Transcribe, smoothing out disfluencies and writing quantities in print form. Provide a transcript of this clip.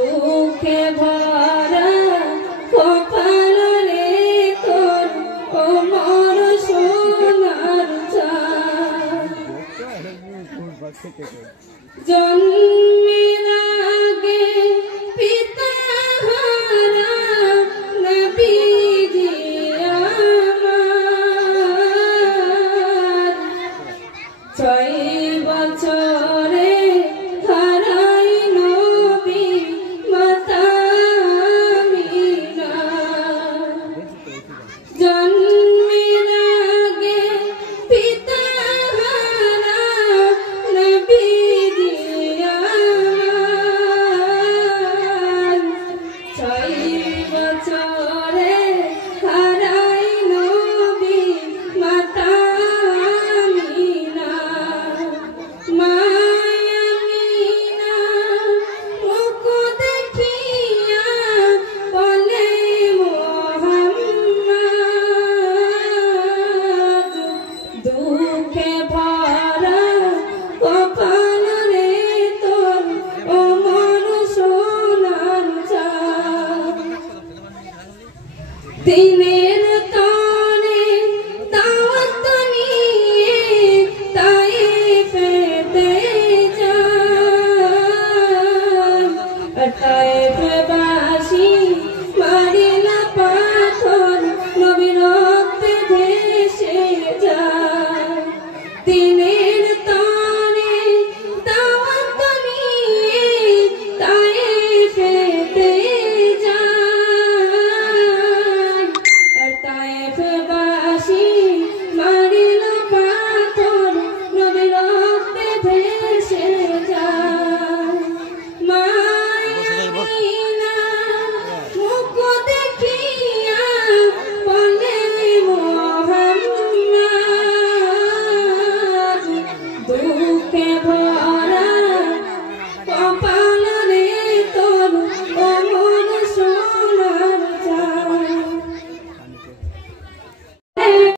দুঃখে ভরা কপাল রে তোর অমর সোনার চাঁদ জন্মের আগে পিতা হারা নবীজি আমার 6 বছরে হারাই নবী মাতা আমিনা জন্মের আগে পিতা হারা নবীজি আমার 6 বছরে হারাই নবী মাতা আমিনা মা আমিনা মুখ দেখিয়া বলে মোহাম্মদ দুঃখে ভরা কপাল রে তোর অমর সোনার চাঁদ দিনের তরে দাওয়াত নিয়ে তাইফেতে যান তাইফে